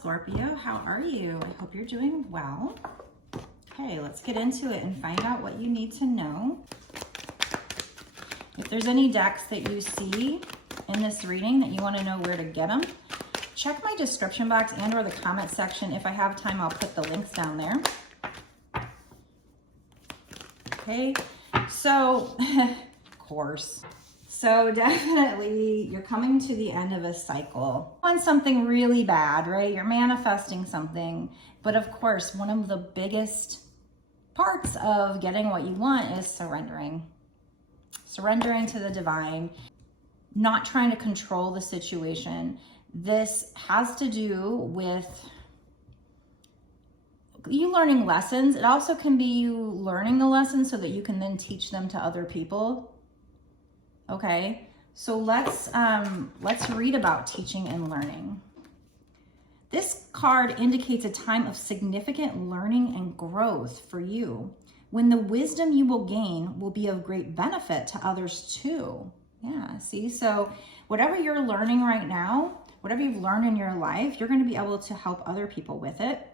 Scorpio. How are you? I hope you're doing well. Okay, let's get into it and find out what you need to know. If there's any decks that you see in this reading that you want to know where to get them, check my description box and or the comment section. If I have time, I'll put the links down there. Okay, so, of course. So definitely you're coming to the end of a cycle. On something really bad, right? You're manifesting something. But of course, one of the biggest parts of getting what you want is surrendering. Surrendering to the divine, not trying to control the situation. This has to do with you learning lessons. It also can be you learning the lessons so that you can then teach them to other people. Okay, so let's read about teaching and learning. This card indicates a time of significant learning and growth for you, when the wisdom you will gain will be of great benefit to others too. Yeah, see, so whatever you're learning right now, whatever you've learned in your life, you're going to be able to help other people with it.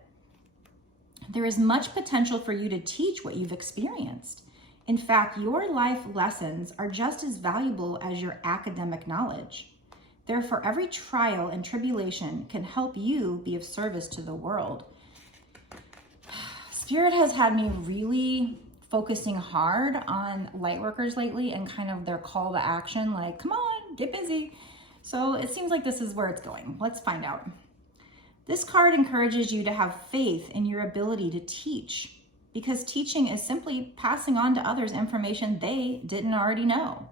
There is much potential for you to teach what you've experienced. In fact, your life lessons are just as valuable as your academic knowledge. Therefore, every trial and tribulation can help you be of service to the world. Spirit has had me really focusing hard on light workers lately and kind of their call to action, like, come on, get busy. So it seems like this is where it's going. Let's find out. This card encourages you to have faith in your ability to teach, because teaching is simply passing on to others information they didn't already know.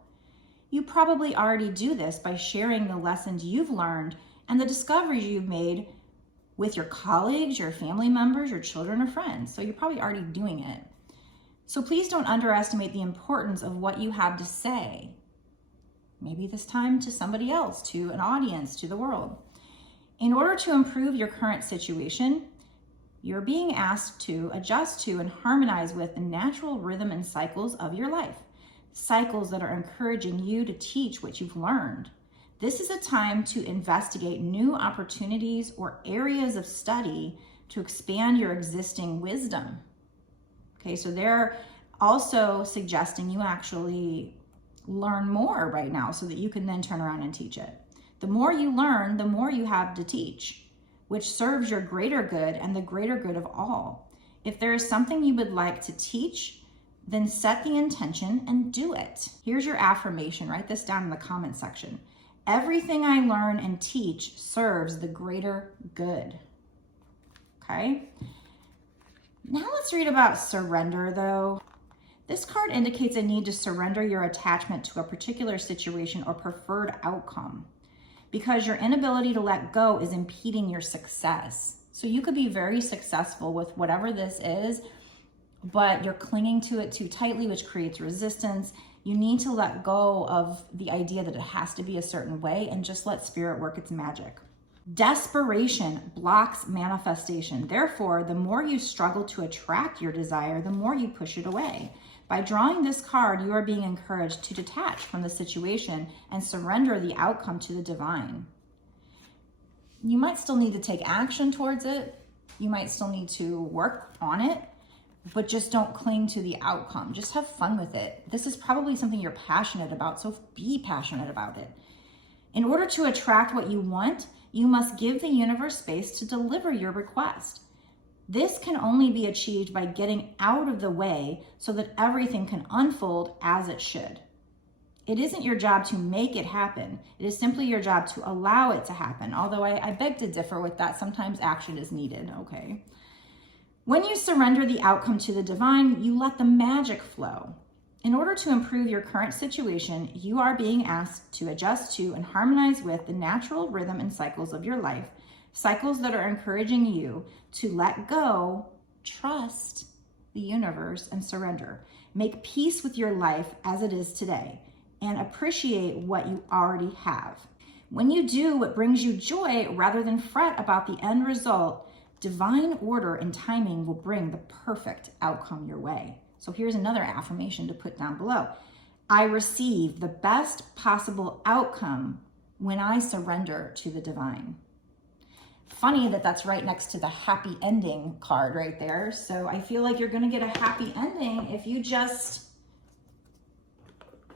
You probably already do this by sharing the lessons you've learned and the discoveries you've made with your colleagues, your family members, your children, or friends. So you're probably already doing it. So please don't underestimate the importance of what you have to say. Maybe this time to somebody else, to an audience, to the world. In order to improve your current situation, you're being asked to adjust to and harmonize with the natural rhythm and cycles of your life, cycles that are encouraging you to teach what you've learned. This is a time to investigate new opportunities or areas of study to expand your existing wisdom. Okay, so they're also suggesting you actually learn more right now so that you can then turn around and teach it. The more you learn, the more you have to teach, which serves your greater good and the greater good of all. If there is something you would like to teach, then set the intention and do it. Here's your affirmation. Write this down in the comment section. Everything I learn and teach serves the greater good. Okay? Now let's read about surrender, though. This card indicates a need to surrender your attachment to a particular situation or preferred outcome, because your inability to let go is impeding your success. So you could be very successful with whatever this is, but you're clinging to it too tightly, which creates resistance. You need to let go of the idea that it has to be a certain way and just let spirit work its magic. Desperation blocks manifestation. Therefore, the more you struggle to attract your desire, the more you push it away. By drawing this card, you are being encouraged to detach from the situation and surrender the outcome to the divine. You might still need to take action towards it. You might still need to work on it, but just don't cling to the outcome. Just have fun with it. This is probably something you're passionate about, so be passionate about it. In order to attract what you want, you must give the universe space to deliver your request. This can only be achieved by getting out of the way so that everything can unfold as it should. It isn't your job to make it happen. It is simply your job to allow it to happen. Although I beg to differ with that. Sometimes action is needed, okay? When you surrender the outcome to the divine, you let the magic flow. In order to improve your current situation, you are being asked to adjust to and harmonize with the natural rhythm and cycles of your life, cycles that are encouraging you to let go, trust the universe, and surrender. Make peace with your life as it is today and appreciate what you already have. When you do what brings you joy rather than fret about the end result, divine order and timing will bring the perfect outcome your way. So here's another affirmation to put down below. I receive the best possible outcome when I surrender to the divine. Funny that that's right next to the happy ending card right there. So I feel like you're going to get a happy ending if you just,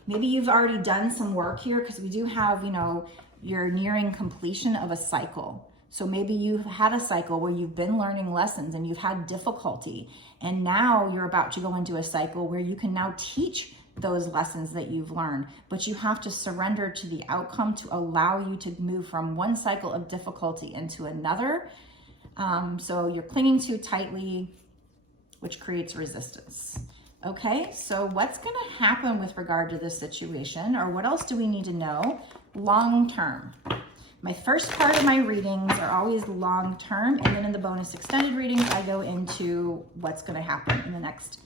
maybe you've already done some work here, because we do have, you know, you're nearing completion of a cycle. So maybe you've had a cycle where you've been learning lessons and you've had difficulty, and now you're about to go into a cycle where you can now teach those lessons that you've learned, but you have to surrender to the outcome to allow you to move from one cycle of difficulty into another. So you're clinging too tightly, which creates resistance. Okay, so what's going to happen with regard to this situation, or what else do we need to know long term? My first part of my readings are always long term, and then in the bonus extended readings, I go into what's going to happen in the next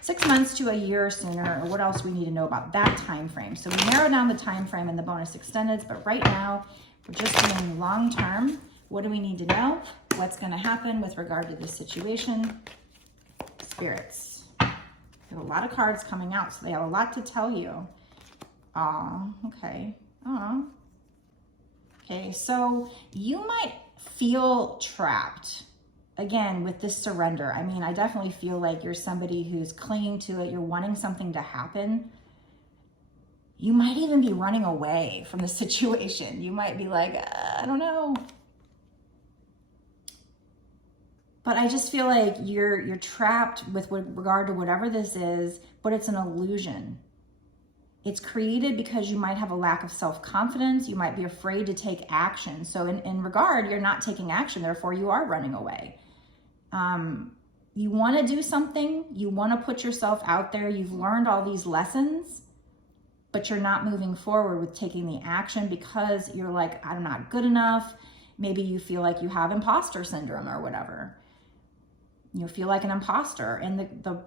6 months to a year or sooner, or what else we need to know about that time frame. So we narrow down the time frame in the bonus extendeds, but right now we're just doing long term. What do we need to know? What's going to happen with regard to this situation? Spirits. There's a lot of cards coming out, so they have a lot to tell you. Okay. Okay, so you might feel trapped. Again, with this surrender, I mean, I definitely feel like you're somebody who's clinging to it. You're wanting something to happen. You might even be running away from the situation. You might be like, I don't know. But I just feel like you're trapped with regard to whatever this is, but it's an illusion. It's created because you might have a lack of self-confidence. You might be afraid to take action. So in regard, you're not taking action, therefore you are running away. You want to do something, you want to put yourself out there, you've learned all these lessons, but you're not moving forward with taking the action because you're like, I'm not good enough. Maybe you feel like you have imposter syndrome or whatever. You feel like an imposter, and the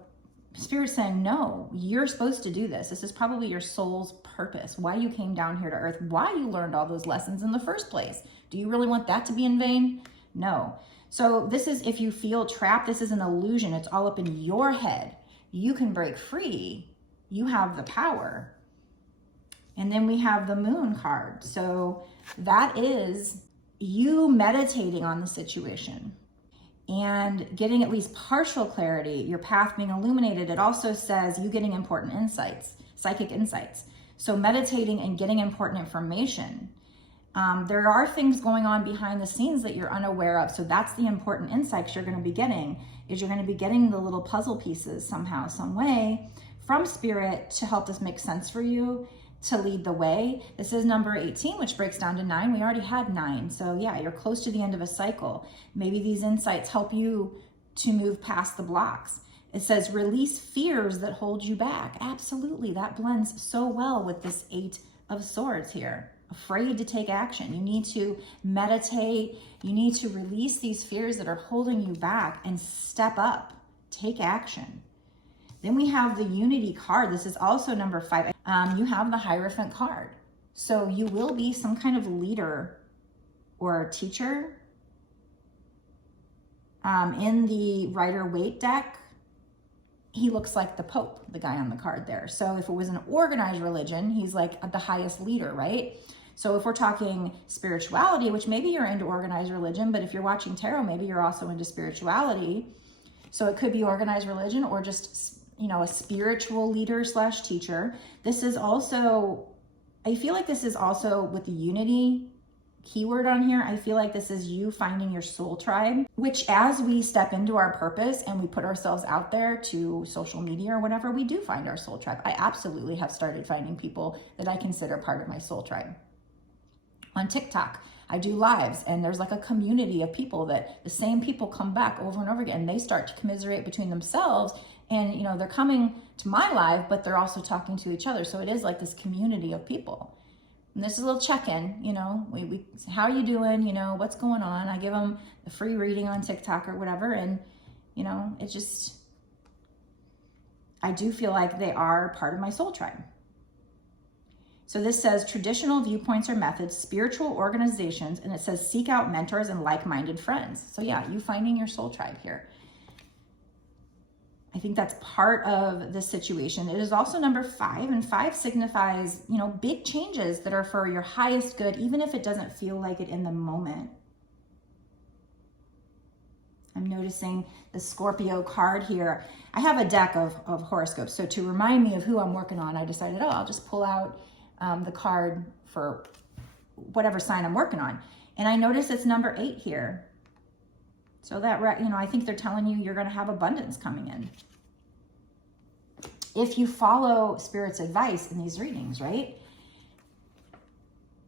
Spirit's saying, no, you're supposed to do this. This is probably your soul's purpose, why you came down here to earth, why you learned all those lessons in the first place. Do you really want that to be in vain? No. So this is, if you feel trapped, this is an illusion. It's all up in your head. You can break free. You have the power. And then we have the Moon card. So that is you meditating on the situation and getting at least partial clarity, your path being illuminated. It also says you getting important insights, psychic insights. So meditating and getting important information. There are things going on behind the scenes that you're unaware of. So that's the important insights you're going to be getting, is you're going to be getting the little puzzle pieces somehow, some way from Spirit to help this make sense for you, to lead the way. This is number 18, which breaks down to 9. We already had 9. So yeah, you're close to the end of a cycle. Maybe these insights help you to move past the blocks. It says release fears that hold you back. Absolutely. That blends so well with this 8 of Swords here. Afraid to take action. You need to meditate. You need to release these fears that are holding you back and step up. Take action. Then we have the Unity card. This is also number 5. You have the Hierophant card. So you will be some kind of leader or teacher. In the Rider-Waite deck, he looks like the Pope, the guy on the card there. So if it was an organized religion, he's like the highest leader, right? So if we're talking spirituality, which maybe you're into organized religion, but if you're watching tarot, maybe you're also into spirituality. So it could be organized religion or just, you know, a spiritual leader / teacher. This is also, I feel like this is also with the Unity keyword on here. I feel like this is you finding your soul tribe, which as we step into our purpose and we put ourselves out there to social media or whatever, we do find our soul tribe. I absolutely have started finding people that I consider part of my soul tribe. On TikTok, I do lives, and there's like a community of people that the same people come back over and over again, and they start to commiserate between themselves, and you know, they're coming to my live, but they're also talking to each other. So it is like this community of people. And this is a little check-in, you know, we how are you doing? You know, what's going on? I give them a free reading on TikTok or whatever. And, you know, it just, I do feel like they are part of my soul tribe. So this says traditional viewpoints or methods, spiritual organizations, and it says seek out mentors and like-minded friends. So yeah, you finding your soul tribe here. I think that's part of the situation. It is also number 5, and 5 signifies, you know, big changes that are for your highest good, even if it doesn't feel like it in the moment. I'm noticing the Scorpio card here. I have a deck of horoscopes. So to remind me of who I'm working on, I decided, oh, I'll just pull out the card for whatever sign I'm working on. And I notice it's number 8 here. So that, I think they're telling you you're going to have abundance coming in. If you follow Spirit's advice in these readings, right?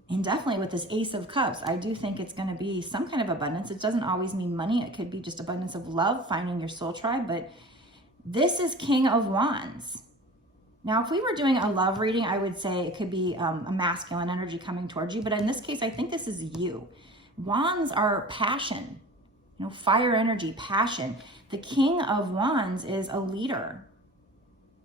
And definitely with this Ace of Cups, I do think it's going to be some kind of abundance. It doesn't always mean money. It could be just abundance of love, finding your soul tribe. But this is King of Wands. Now, if we were doing a love reading, I would say it could be a masculine energy coming towards you. But in this case, I think this is you. Wands are passion, fire energy, passion. The King of Wands is a leader.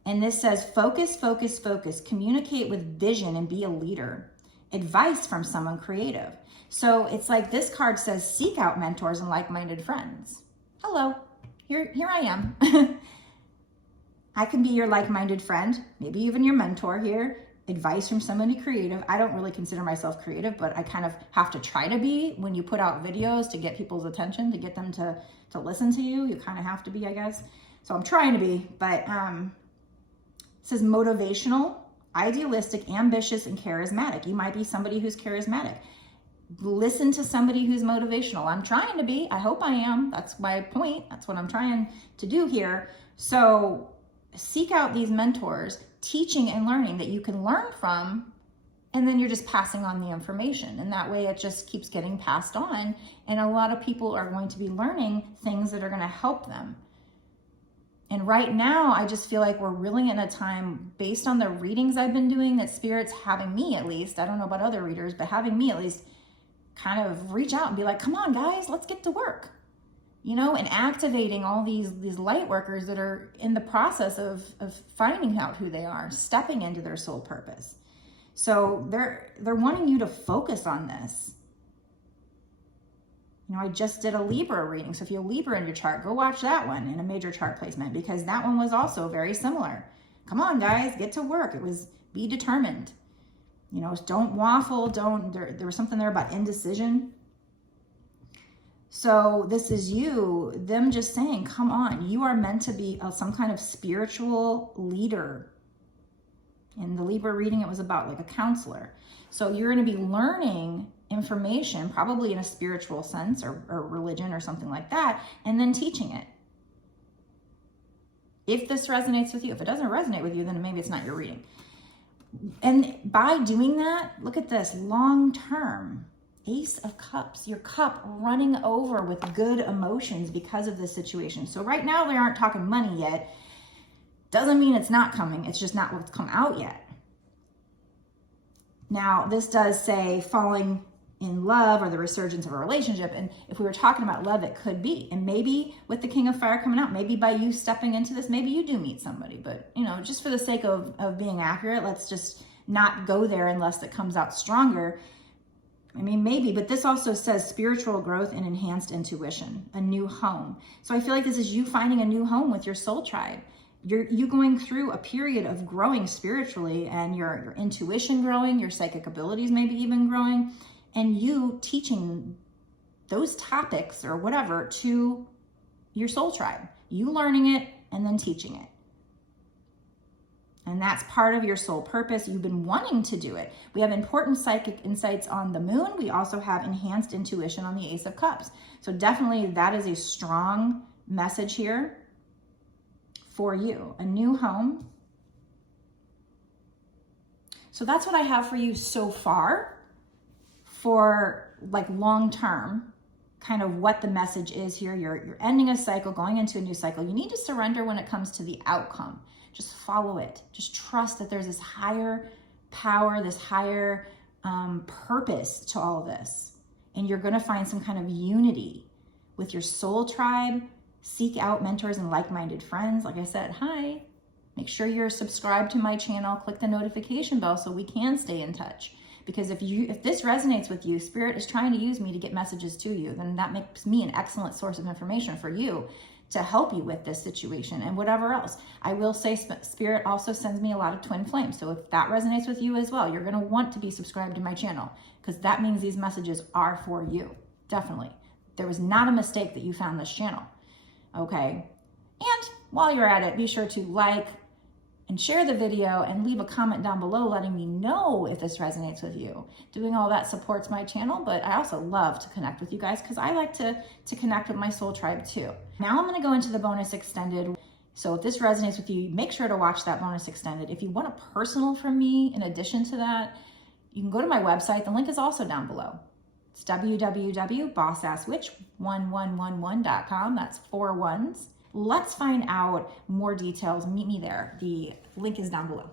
And this says, focus, focus, focus. Communicate with vision and be a leader. Advice from someone creative. So it's like this card says, seek out mentors and like-minded friends. Hello, here I am. I can be your like-minded friend, maybe even your mentor here. Advice from somebody creative. I don't really consider myself creative, but I kind of have to try to be when you put out videos to get people's attention, to get them to listen to you. You kind of have to be, I guess. So I'm trying to be, but it says motivational, idealistic, ambitious, and charismatic. You might be somebody who's charismatic. Listen to somebody who's motivational. I'm trying to be. I hope I am. That's my point. That's what I'm trying to do here. So seek out these mentors, teaching and learning that you can learn from, and then you're just passing on the information. And that way it just keeps getting passed on. And a lot of people are going to be learning things that are going to help them. And right now, I just feel like we're really in a time, based on the readings I've been doing, that Spirit's having me at least, I don't know about other readers, but having me at least kind of reach out and be like, come on guys, let's get to work. And activating all these light workers that are in the process of finding out who they are, stepping into their soul purpose. So they're wanting you to focus on this. I just did a Libra reading. So if you have Libra in your chart, go watch that one in a major chart placement, because that one was also very similar. Come on, guys, get to work. It was be determined. Don't waffle. There was something there about indecision. So this is you, them just saying, come on, you are meant to be some kind of spiritual leader. In the Libra reading, it was about like a counselor. So you're going to be learning information, probably in a spiritual sense or religion or something like that, and then teaching it. If this resonates with you, if it doesn't resonate with you, then maybe it's not your reading. And by doing that, look at this, long term, Ace of Cups, your cup running over with good emotions because of this situation. So right now they aren't talking money yet. Doesn't mean it's not coming. It's just not what's come out yet. Now, this does say falling in love or the resurgence of a relationship. And if we were talking about love, it could be. And maybe with the King of Fire coming out, maybe by you stepping into this, maybe you do meet somebody. But, just for the sake of being accurate, let's just not go there unless it comes out stronger. I mean, maybe, but this also says spiritual growth and enhanced intuition, a new home. So I feel like this is you finding a new home with your soul tribe. You going through a period of growing spiritually, and your intuition growing, your psychic abilities maybe even growing, and you teaching those topics or whatever to your soul tribe. You learning it and then teaching it. And that's part of your soul purpose. You've been wanting to do it. We have important psychic insights on the moon. We also have enhanced intuition on the Ace of Cups. So definitely that is a strong message here for you. A new home. So that's what I have for you so far for like long term, kind of what the message is here. You're ending a cycle, going into a new cycle. You need to surrender when it comes to the outcome. Just follow it. Just trust that there's this higher power, this higher purpose to all of this. And you're going to find some kind of unity with your soul tribe. Seek out mentors and like-minded friends. Like I said, hi. Make sure you're subscribed to my channel. Click the notification bell so we can stay in touch. Because if this resonates with you, Spirit is trying to use me to get messages to you, then that makes me an excellent source of information for you to help you with this situation and whatever else. I will say Spirit also sends me a lot of twin flames. So if that resonates with you as well, you're going to want to be subscribed to my channel, because that means these messages are for you. Definitely. there was not a mistake that you found this channel, okay? And while you're at it, be sure to like and share the video and leave a comment down below letting me know if this resonates with you. Doing all that supports my channel, but I also love to connect with you guys because I like to connect with my soul tribe too. Now I'm gonna go into the bonus extended. So if this resonates with you, make sure to watch that bonus extended. If you want a personal from me in addition to that, you can go to my website. The link is also down below. It's www.bossasswitch1111.com. That's 4 1s. Let's find out more details. Meet me there. The link is down below.